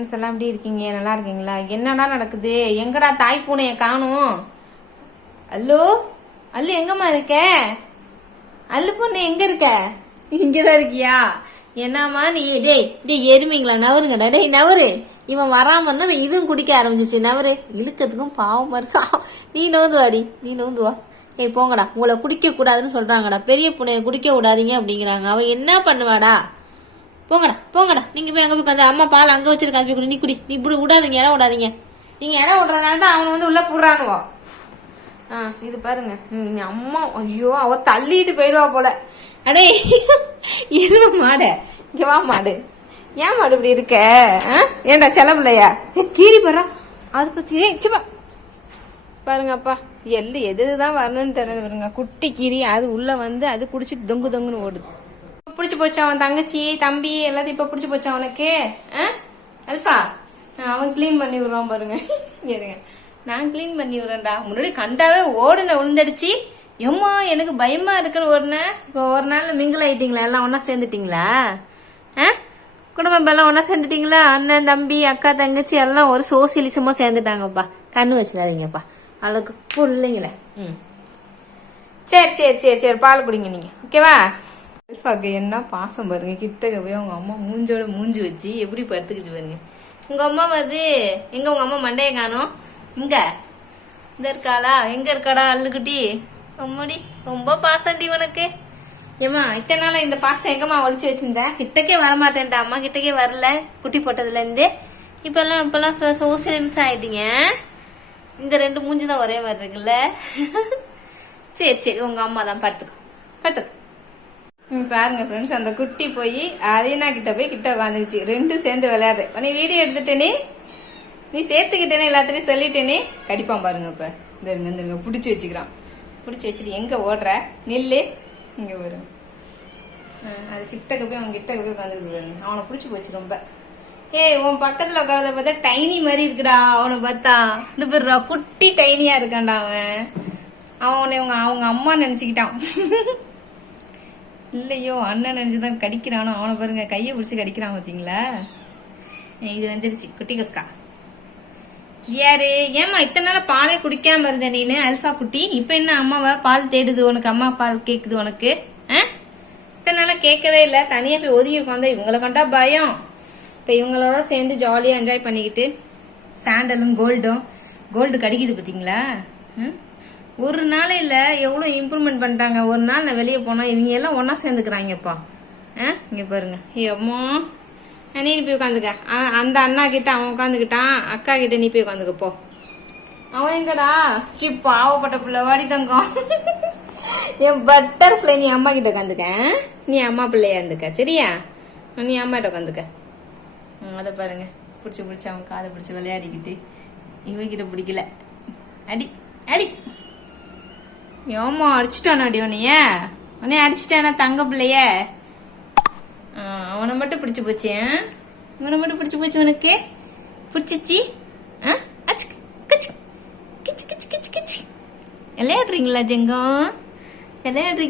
Friends எல்லாம் எப்படி இருக்கீங்க? நல்லா இருக்கீங்களா? என்னடா நடக்குது? எங்கடா தாய் பூனைய காணும்? அல்லு? அல்லு எங்கம்மா இருக்க? அல்லு பொண்ணு எங்க இருக்க? இங்கதான் இருக்கியா? என்னம்மா நீ? டேய் டேய் எருமைங்களா? நவருங்கடா. டேய் நவரு இவன் வராம இருந்தா இவன் இதுவும் குடிக்க ஆரம்பிச்சிச்சு நவரு இழுக்கிறதுக்கும் பாவமா இருக்கா? நீ நோந்து வாடி நீ நோந்து வா ஏய் போங்கடா. உங்களை குடிக்க கூடாதுன்னு சொல்றாங்கடா. பெரிய பூனையை குடிக்க விடாதீங்க அப்படிங்கிறாங்க. அவன் என்ன பண்ணுவாடா? போங்கடா போங்கடா. நீங்கள் போய் அங்கே போய் உட்காந்து அம்மா பால் அங்கே வச்சிருக்காது போய் குடி. நீ குடி. நீ இப்படி விடாதீங்க இடம் விடாதீங்க நீங்கள் இடம் விடுறதுனால தான் அவனை வந்து உள்ளே போடுறானுவோ ஆ இது பாருங்க. ம், அம்மா ஐயோ அவ தள்ளிட்டு போயிடுவா போல. அடே எது மாட. இங்கே வா மாடு. ஏன் மாடு இப்படி இருக்க? ஆ? ஏன்டா செலவுலையா கீரி போறா அது பத்தி சும்மா. பாருங்கப்பா பாருங்க எள்ளு எது தான் வரணும்னு தெரியாது பாருங்க. குட்டி கீரி அது உள்ளே வந்து அது குடிச்சிட்டு தொங்கு தொங்குன்னு ஓடுது. பிடிச்சி போச்சு அவன் தங்கச்சி தம்பி எல்லாத்தையும் இப்ப பிடிச்சி போச்சு அவனுக்கு ஆ? அல்ஃபா ஆ, அவன் க்ளீன் பண்ணி விடுறான் பாருங்க. இருங்க. நான் க்ளீன் பண்ணி விடுறேன்டா. முன்னாடி கண்டாவே ஓடுன விழுந்தடிச்சு எம்மா எனக்கு பயமா இருக்குன்னு ஓடுனேன் இப்போ ஒரு நாள் மிங்கிள் ஆயிட்டீங்களா? எல்லாம் ஒன்றா சேர்ந்துட்டீங்களா? ஆ? குடும்பம் எல்லாம் ஒன்றா சேர்ந்துட்டீங்களா? அண்ணன் தம்பி அக்கா தங்கச்சி எல்லாம் ஒரு சோசியலிசமா சேர்ந்துட்டாங்கப்பா. கண்ணு வச்சிடாதீங்கப்பா. அவளுக்கு பிள்ளைங்களே. ம். சரி சரி சரி சரி. பால் குடிங்க நீங்க. ஓகேவா? அல்ஃபாக்கு என்ன பாசம் பாருங்க. கிட்டக்க போய் அவங்க அம்மா மூஞ்சோட மூஞ்சி வச்சு எப்படி படுத்துக்கிட்டு பாருங்க. உங்க அம்மா வந்து எங்க உங்க அம்மா மண்டையை காணும்? இங்க. இந்த இருக்காளா? எங்க இருக்காடா அல்லுக்குட்டி அம்மாடி ரொம்ப பாசம்டி உனக்கு. ஏம்மா இத்தனை நாளா இந்த பாசத்தை எங்கம்மா ஒழிச்சு வச்சிருந்தேன்? கிட்டக்கே வரமாட்டேன்டா. அம்மா கிட்டக்கே வரல. குட்டி போட்டதுல இருந்து இப்பெல்லாம் இப்பெல்லாம் சோசியல்ஸ் ஆயிட்டீங்க. இந்த ரெண்டு மூஞ்சி தான் ஒரே மாதிரி இருக்குல்ல? சரி சரி உங்க அம்மா தான் படுத்துக்கோ. படுத்துக்கோ. பாருங்க ஃப்ரெண்ட்ஸ் அந்த குட்டி போய் அரீனா கிட்ட போய் கிட்ட உட்காந்துச்சு ரெண்டும் சேர்ந்து விளையாடுற நீ வீடியோ எடுத்துட்டேனே நீ சேர்த்துக்கிட்டேனே எல்லாத்தையும் சொல்லிட்டேனே கடிப்பான் பாருங்க இப்போ. இந்த இருங்க இந்த இருங்க பிடிச்சி வச்சுக்கிறான். பிடிச்சி வச்சுட்டு எங்கே ஓடுற? நில்லு. இங்கே வரும் அது கிட்டக்க போய் அவன் கிட்டக்கு போய் உட்காந்துக்குது பாருங்க. அவனை பிடிச்சி போச்சு ரொம்ப. ஏய் உன் பக்கத்துல உட்காரத பார்த்தா டைனி மாதிரி இருக்குடா அவனை பார்த்தா. இந்த பேர் குட்டி டைனியா இருக்கான்டா அவன். அவன் உன்னை அவங்க அவங்க அம்மா நினைச்சுக்கிட்டான். இல்லையோ அண்ணன் நினைச்சுதான் கடிக்கிறானோ அவனை பாருங்க கையை பிடிச்சி கடிக்கிறான் பார்த்தீங்களா இது வந்துருச்சு குட்டி கஸ்கா. யாரு? ஏமா இத்தனை நாள் பாலே குடிக்காம இருந்த நீனு அல்ஃபா குட்டி? இப்ப என்ன அம்மாவா பால் தேடுது உனக்கு அம்மா பால் கேக்குது உனக்கு? ஆ? இத்தனை நாளா கேட்கவே இல்லை தனியா போய் ஒதுங்கி உட்காந்தா இவங்கள கண்டா பயம். இப்ப இவங்களோட சேர்ந்து ஜாலியா என்ஜாய் பண்ணிக்கிட்டு சாண்டலும் கோல்டும் கோல்டு கடிக்குது பாத்தீங்களா? ம்? ஒரு நாள் எவ்வளோ இம்ப்ரூவ்மெண்ட் பண்ணிட்டாங்க? ஒரு நாள் நான் வெளியே போனால் இவங்க எல்லாம் ஒன்றா சேர்ந்துக்கிறாங்கப்பா. ஆ? இங்கே பாருங்க. எம்மோ நீ போய் உட்காந்துக்க. அந்த அண்ணா கிட்ட அவன் உட்காந்துக்கிட்டான். அக்கா கிட்ட நீ போய் உட்காந்துக்க போ. அவன் எங்கடா? சி பாவப்பட்ட பிள்ளை வாடி தங்கம். என் பட்டர்ஃப்ளை நீ அம்மா கிட்ட உட்காந்துக்க. நீ அம்மா பிள்ளையா இருந்துக்க சரியா? நீ அம்மா கிட்ட உட்காந்துக்க. அதை பாருங்க. பிடிச்சி பிடிச்சி அவன் காதை பிடிச்சி விளையாடிக்கிட்டு இவகிட்ட பிடிக்கல. அடி அடி. ஏமா அடிச்சிட்டானா அடி உன்னைய உன்னைய அடிச்சிட்டானா தங்க பிள்ளைய அவனை மட்டும் பிடிச்சி போச்சு ஆ? இவனை மட்டும் பிடிச்சி போச்சு உனக்கு பிடிச்சிச்சி ஆ? அச்சு கச்சு கிச்சு, கிச்சு, கிச்சு, கிச்சு. விளையாடுறீங்களா தெங்கம் விளையாடுறீங்க